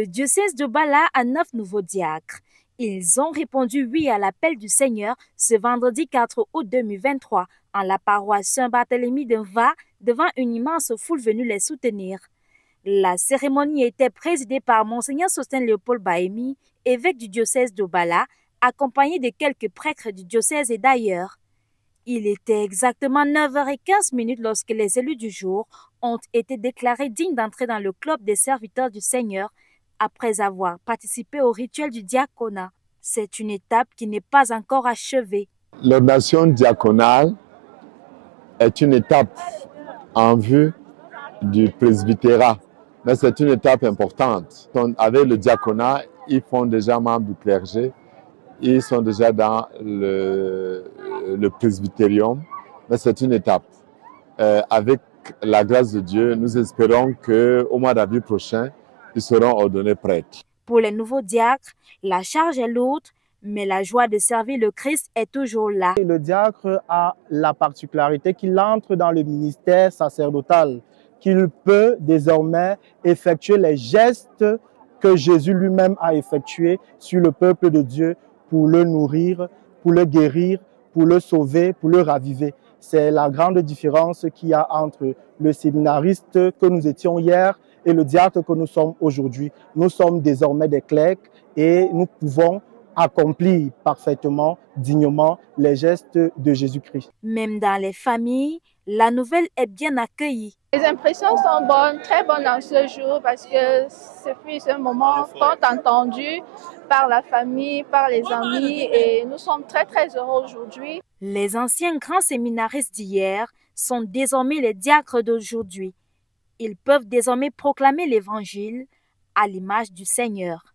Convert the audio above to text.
Le diocèse de Bala a 9 nouveaux diacres. Ils ont répondu oui à l'appel du Seigneur ce vendredi 4 août 2023 en la paroisse Saint-Barthélemy de Va devant une immense foule venue les soutenir. La cérémonie était présidée par Monseigneur Sosthène Léopold Bahemi, évêque du diocèse de Bala, accompagné de quelques prêtres du diocèse et d'ailleurs. Il était exactement 9h15 lorsque les élus du jour ont été déclarés dignes d'entrer dans le club des serviteurs du Seigneur après avoir participé au rituel du diaconat. C'est une étape qui n'est pas encore achevée. L'ordination diaconale est une étape en vue du presbytérat, mais c'est une étape importante. Avec le diaconat, ils font déjà membre du clergé, ils sont déjà dans le presbytérium, mais c'est une étape. Avec la grâce de Dieu, nous espérons qu'au mois d'avril prochain, ils seront ordonnés prêtres. Pour les nouveaux diacres, la charge est lourde, mais la joie de servir le Christ est toujours là. Le diacre a la particularité qu'il entre dans le ministère sacerdotal, qu'il peut désormais effectuer les gestes que Jésus lui-même a effectués sur le peuple de Dieu pour le nourrir, pour le guérir, pour le sauver, pour le raviver. C'est la grande différence qu'il y a entre le séminariste que nous étions hier et le diacre que nous sommes aujourd'hui. Nous sommes désormais des clercs et nous pouvons accomplir parfaitement, dignement les gestes de Jésus-Christ. Même dans les familles, la nouvelle est bien accueillie. Les impressions sont bonnes, très bonnes dans ce jour parce que ce fut un moment fort entendu par la famille, par les amis et nous sommes très heureux aujourd'hui. Les anciens grands séminaristes d'hier sont désormais les diacres d'aujourd'hui. Ils peuvent désormais proclamer l'évangile à l'image du Seigneur.